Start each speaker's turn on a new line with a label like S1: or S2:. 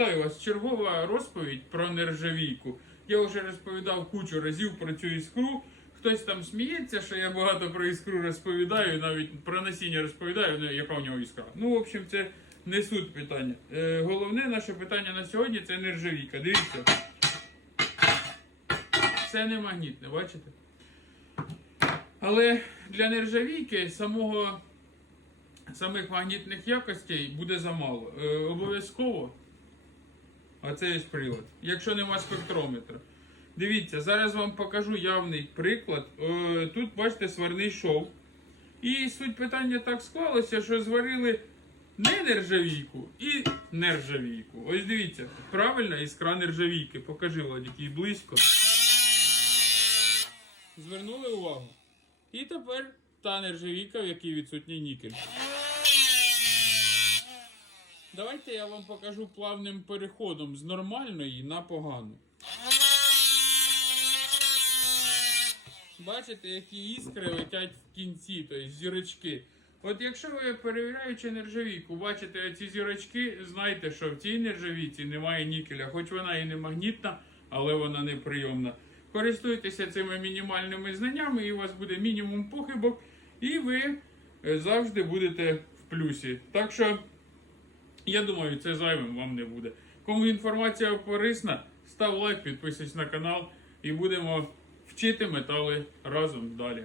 S1: Вітаю вас. Чергова розповідь про нержавійку. Я вже розповідав кучу разів про цю іскру. Хтось там сміється, що я багато про іскру розповідаю, навіть про насіння розповідаю, ну, яка у нього іскра. Ну, в общем, це не суть питання. Е, головне наше питання на сьогодні це нержавійка. Дивіться. Це не магнітне, бачите? Але для нержавійки самого, самих магнітних якостей буде замало. Е, обов'язково а це є прилад. Якщо нема спектрометра. Дивіться, зараз вам покажу явний приклад. Е, Тут, бачите, сварний шов. І суть питання так склалося, що зварили не нержавійку і нержавійку. Ось дивіться, правильна іскра нержавійки. Покажи, Владик, її близько. Звернули увагу. І тепер та нержавійка, в якій відсутній нікель. Давайте я вам покажу плавним переходом з нормальної на погану. Бачите, які іскри летять в кінці, тобто зірочки. От якщо ви перевіряючи нержавійку, бачите оці зірочки, знайте, що в цій нержавійці немає нікеля, хоч вона і не магнітна, але вона не прийомна. Користуйтеся цими мінімальними знаннями, і у вас буде мінімум похибок, і ви е, завжди будете в плюсі. Так що. Я думаю, це зайвим вам не буде. Кому інформація корисна, став лайк, підписуйся на канал і будемо вчити метали разом далі.